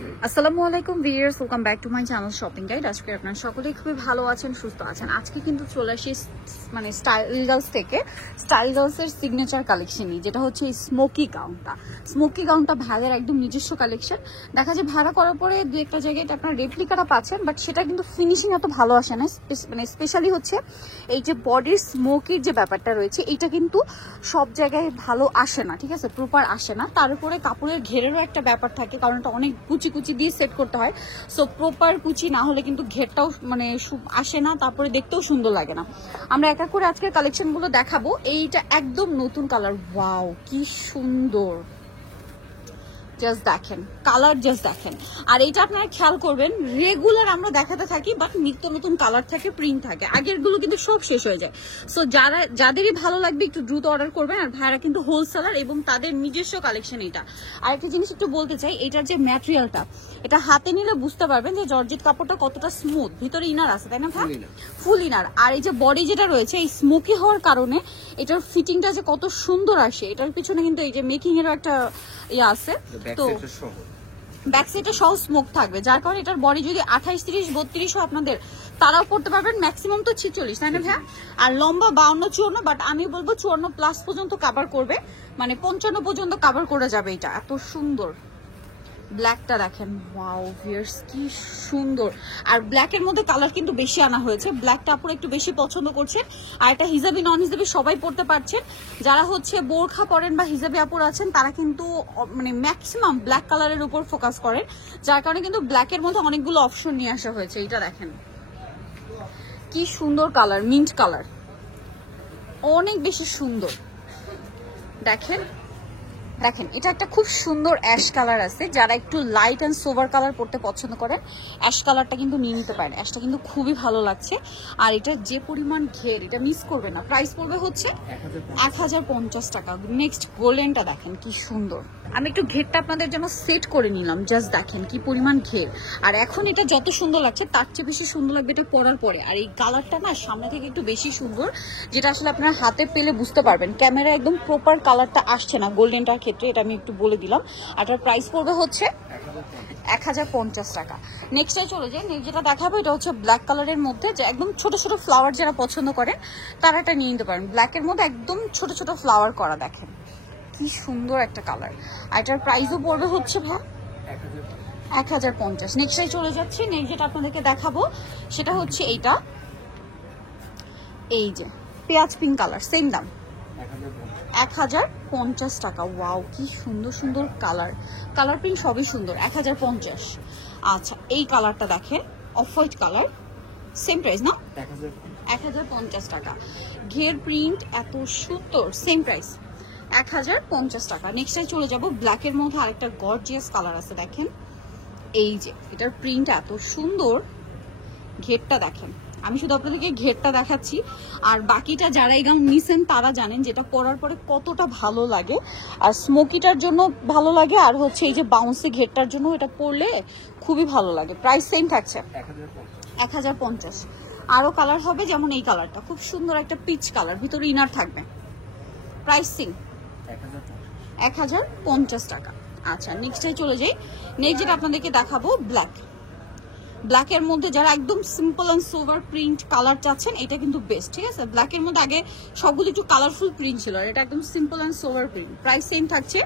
আসসালামু আলাইকুম viewers, welcome back to my channel shopping guide. আজকে আপনারা সকলেই খুবই ভালো আছেন, সুস্থ আছেন। আজকে কিন্তু চলে আসি মানে স্টাইল গার্লস থেকে স্টাইল গার্লসের সিগনেচার কালেকশন নিয়ে, যেটা হচ্ছে এই স্মোকি গাউনটা ভাইয়ের একদম নিজস্ব কালেকশন। দেখা যায় ভাড়া করার পরে দু একটা জায়গায় আপনার রেপ্লিকাটা পাচ্ছেন, বাট সেটা কিন্তু ফিনিশিং এত ভালো আসে না। মানে স্পেশালি হচ্ছে এই যে বডির স্মোকির যে ব্যাপারটা রয়েছে, এটা কিন্তু সব জায়গায় ভালো আসে না, ঠিক আছে, প্রপার আসে না। তার উপরে কাপড়ের ঘেরেরও একটা ব্যাপার থাকে, কারণ এটা অনেক কুচি দিয়ে সেট করতে হয়। সো প্রপার কুচি না হলে কিন্তু ঘেরটাও মানে আসে না, তারপরে দেখতেও সুন্দর লাগে না। আমরা এক এক করে আজকের কালেকশনগুলো দেখাবো। এইটা একদম নতুন কালার, ওয়াও কি সুন্দর, জাস্ট দেখেন কালার, জাস্ট দেখেন। আর এইটা আপনারা খেয়াল করবেন, রেগুলার আমরা দেখাতে থাকি, বাট নিত্য নতুন কালার থাকে, প্রিন্ট থাকে। আগেরগুলো কিন্তু সব শেষ হয়ে যায়। সো যাদেরই ভালো লাগবে একটু দ্রুত অর্ডার করবেন। আর ভাইরা কিন্তু হোলসেলার এবং তাদের নিজস্ব কালেকশন এটা। আর একটা জিনিস একটু বলতে চাই, এটার যে ম্যাটেরিয়ালটা, এটা হাতে নিলে বুঝতে পারবেন যে জর্জেট কাপড়টা কতটা স্মুথ। ভিতরে ইনার আছে, তাই না ভাই? ফুল ইনার। আর এই যে বডি যেটা রয়েছে, এই স্মোকি হওয়ার কারণে এটার ফিটিংটা যে কত সুন্দর আসে। এটার পিছনে কিন্তু এই যে মেকিং এর একটা ইয়ে আছে, তো ব্যাক সাইডে সহ স্মোক থাকবে, যার কারণে এটার বডি যদি 28, 30, 32 আপনাদের তারাও পড়তে পারবেন। ম্যাক্সিমাম তো 46, তাই না ভাইয়া? আর লম্বা 52, 54, বাট আমি বলবো 54+ পর্যন্ত কভার করবে, মানে 55 পর্যন্ত কভার করে যাবে। এটা এত সুন্দর। ব্ল্যাকটা দেখেন, ওয়াও ভিউয়ার্স কি সুন্দর। আর ব্ল্যাকের মধ্যে কালার কিন্তু বেশি আনা হয়েছে, ব্ল্যাকটা আপনারা একটু বেশি পছন্দ করছেন। আর এটা হিজাবি নন হিজাবি সবাই পড়তে পারছেন। যারা হচ্ছে বোরখা পরেন বা হিজাবি আপুর আছেন, তারা কিন্তু মানে ম্যাক্সিমাম ব্ল্যাক কালারের উপর ফোকাস করেন, যার কারণে কিন্তু ব্ল্যাকের মধ্যে অনেকগুলো অপশন নিয়ে আসা হয়েছে। এটা দেখেন কি সুন্দর কালার, মিন্ট কালার, অনেক বেশি সুন্দর। দেখেন এটা একটা খুব সুন্দর অ্যাশ কালার আছে। যারা একটু লাইট অ্যান্ড সোভার কালার পড়তে পছন্দ করেন, অ্যাশ কালারটা কিন্তু নিয়ে নিতে পারেন। অ্যাশটা কিন্তু খুবই ভালো লাগছে। আর এটা যে পরিমাণ ঘের, এটা মিস করবে না। প্রাইস পড়বে হচ্ছে 1050 টাকা। নেক্সট গোল্ডেনটা দেখেন কি সুন্দর। আমি একটু ঘেরটা আপনাদের জন্য সেট করে নিলাম, জাস্ট দেখেন কি পরিমাণ ঘের। আর এখন এটা যত সুন্দর লাগছে, তার চেয়ে বেশি সুন্দর লাগবে এটা পরার পরে। আর এই কালারটা না সামনে থেকে একটু বেশি সুন্দর, যেটা আসলে আপনারা হাতে পেলে বুঝতে পারবেন। ক্যামেরা একদম প্রপার কালারটা আসছে না গোল্ডেনটার ক্ষেত্রে, এটা আমি একটু বলে দিলাম। আর এটার প্রাইস পড়বে হচ্ছে 1050 টাকা। নেক্সটে চলে যাই। নেক্সট যেটা দেখাবো, এটা হচ্ছে ব্ল্যাক কালারের মধ্যে, যে একদম ছোট ছোট ফ্লাওয়ার যারা পছন্দ করেন তারা এটা নিয়ে নিতে পারেন। ব্ল্যাকের মধ্যে একদম ছোট ছোট ফ্লাওয়ার করা, দেখেন কি সুন্দর একটা কালার। আর এটার প্রাইসও পড়বে হচ্ছে 1050। নেক্সটে চলে যাচ্ছি। নেক্সট যেটা আপনাদেরকে দেখাবো সেটা হচ্ছে এইটা, এই যে পেঁয়াজ পিঙ্ক কালার, সেম দাম 1050 টাকা। ওয়াও কি সুন্দর সুন্দর কালার প্রিন্ট সবই সুন্দর। 1050। আচ্ছা এই কালারটা দেখেন, off white colour, same price না? 1050 টাকা। ঘের প্রিন্ট এত সুন্দর, সেম প্রাইস 1050 টাকা। নেক্সটে চলে যাব। ব্ল্যাকের মধ্যে আরেকটা গর্জিয়াস কালার আছে, দেখেন এই যে এটার প্রিন্ট এত সুন্দর। ঘেরটা দেখেন, আমি শুধু আপনাদেরকে ঘেরটা দেখাচ্ছি। আর বাকিটা যারা এই গাউন নিছেন তারা জানেন যেটা পরার পরে কতটা ভালো লাগে। আর স্মোকিটার জন্য ভালো লাগে, আর হচ্ছে এই যে বাউন্সি ঘেরটার জন্য এটা পরলে খুবই ভালো লাগে। প্রাইস সেম থাকছে 1050। আরো কালার হবে, যেমন এই কালারটা খুব সুন্দর, একটা পিচ কালার, ভিতরে ইনার থাকবে। প্রাইস সেম 1050 টাকা। আচ্ছা নেক্সটে চলে যাই। নেক্সট যেটা আপনাদেরকে দেখাবো, ব্ল্যাকের মধ্যে যারা একদম simple and sober print colour চাচ্ছেন, এটা কিন্তু বেস্ট, ঠিক আছে? ব্ল্যাকের মধ্যে আগে সবগুলো একটু কালারফুল প্রিন্ট ছিল, আর এটা একদম simple and sober print. Price same থাকছে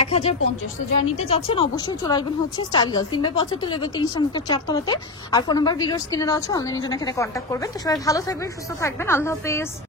1050। তো যারা নিতে চাচ্ছেন অবশ্যই চলে আসবেন হচ্ছে স্টাইল গার্লস, 3/75 লেভেল 3 ইস্টার্ন 4 তলাতে। আর ফোন নাম্বার ভিডিওস কিনে দেওয়া আছে, অনলাইনের জন্য এখানে কন্ট্যাক্ট করবেন। তো সবাই ভালো থাকবেন, সুস্থ থাকবেন, আল্লাহ হাফেজ।